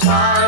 time.